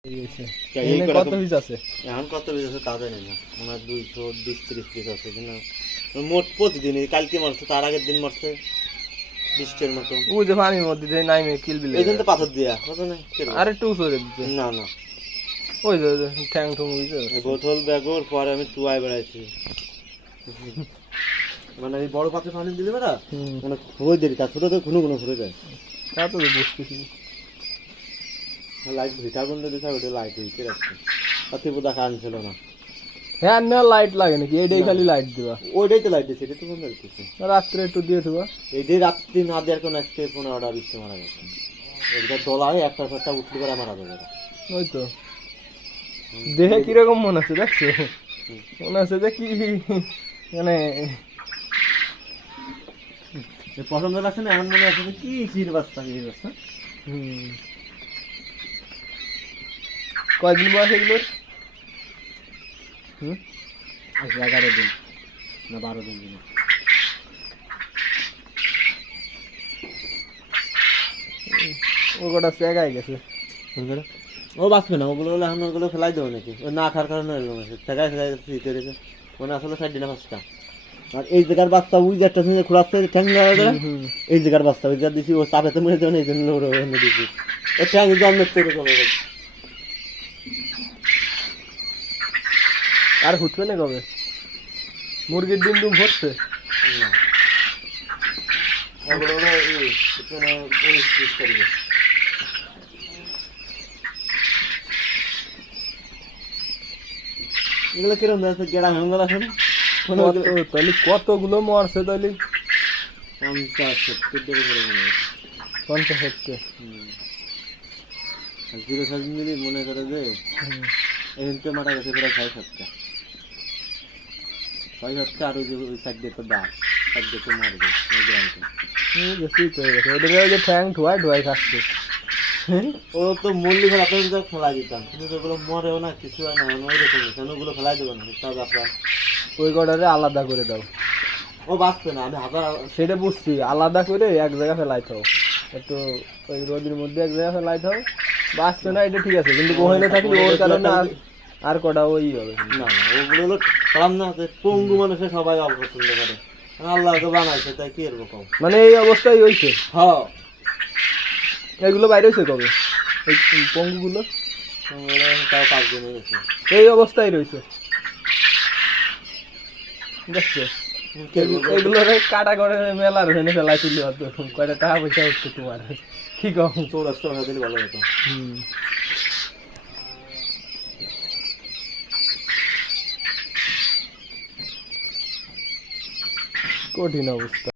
কত পিস আছে? এখন কত পিস আছে তা জানি না, মনে হয় 220-30 পিস আছে। কিন্তু মোট প্রতিদিন কালকে মারছে, তার আগের দিন মারছে 20টার মতো। ওই যে পানির মধ্যে দিয়ে নাইমে কিলবিল এই জন্য তো পাথর দিয়া বুঝো না। আর একটু উঁচু দিতে না না, ওই যে ঠ্যাং ঠুং বুঝতে বোতল ব্যাগর পরে আমি টুয়াই বেড়াইছি। মানে এই বড় পাত্রে পানি দিলে না মানে হয়ে দেরি, তার ছোট তো ঘুনো ঘুনো ঘুরে যায়। তা তো বুঝতেছি। লাইট ভিটা বন্ধ দিতে ওটা লাইট হইতে রাখছে, তাতে বোধা কান ছিল না। হ্যাঁ না, লাইট লাগে নাকি? এইটাই খালি লাইট দিবা? ওইটাই তো লাইট দিচ্ছে, এটা তো বন্ধ করতেছে। রাত্রে একটু দিয়ে দিবা। এইটাই রাত্রি না দেওয়ার কোনো আজকে 15-20 মারা গেছে। এটা দোলায় একটা একটা উঠলে করে মারা যাবে। ওই তো দেখে কিরকম মনে হচ্ছে দেখছো? মনে হচ্ছে যে কি মানে পছন্দ লাগছে না, এমন মনে আছে যে কি চির বাচ্চা কি বাচ্চা। কয়দিন বয়স এগুলোর? 11 দিন না 12 দিন দিন। ও কটা চেগাই গেছে। ও বাঁচবে না, ওগুলো হলে এখন ওগুলো ফেলাই দেবো নাকি? ওই না খাওয়ার কারণে এরকম আছে, ফেলাই ফেলাই দিতে রেখে মনে আসলে 60 দিন 5টা। আর এই জায়গার বাচ্চা ওই যে একটা শুনে খোলাচ্ছে ঠ্যাং লাগা, এই জায়গার বাচ্চা ওই জায়গা দিছি, ও চাপেতে মরে যাবে না, এই জন্য ওরা অন্য দিছি। ও ঠ্যাং জন্মের তৈরি করে আর হুটবে না কবে? মুরগির ডিম ডুম হচ্ছে না। ওগুলো হলো 19-20 তারিখে। এগুলো কিরকম আছে? গেড়া ভেঙ্গল আছে না? তাহলে কতগুলো মরছে তাহলে? 50-70 টাকা করে মনে হয়। 50 হচ্ছে। আর 0 মিলি মনে করে যে এখানতে মারা গেছে প্রায় 6-7টা। 6-7টা, আর ওই যে ওই সাইড দিয়ে তো ডাক, সাইড দিয়ে তো মারবে ওই গ্রামটা। ওই যে ঠ্যাং ঢুয়াই ঢুয়াই খাচ্ছে। ও তো মল্লি ফেলা তো ফেলাই দিতাম, কিন্তু ওগুলো মরেও না, কিছু হয় না, ওই রকম ওগুলো ফেলাই দেবো না। তাও আপনার ওই কটারে আলাদা করে দাও। ও বাঁচবে না, আমি হাজার সেটা বুঝছি, আলাদা করে এক জায়গায় ফেলাই থাও, একটু ওই রোদের মধ্যে এক জায়গায় ফেলাই থাও। বাঁচছে না এটা ঠিক আছে, কিন্তু ওখানে থাকলে ওর কারণে আর কটা ওই হবে না। ওগুলো হলো কালাম না, পঙ্গু মানুষে সবাই অপছন্দ করে, আল্লাহ তো বানাইছে, তাই কি এরকম মানে এই অবস্থায় হয়েছে। হ্যাঁ, এগুলো বাইরে হয়েছে কবে? এই পঙ্গুগুলো তাও 5 দিন হয়ে গেছে। এই অবস্থায় রয়েছে দেখছো? এগুলো কাটা করে মেলার ভেনে ফেলাই তুলি হতো, কয়টা টাকা পয়সা উঠছে তোমার, কি কম? 84 টাকা দিলে ভালো হতো। কঠিন অবস্থা।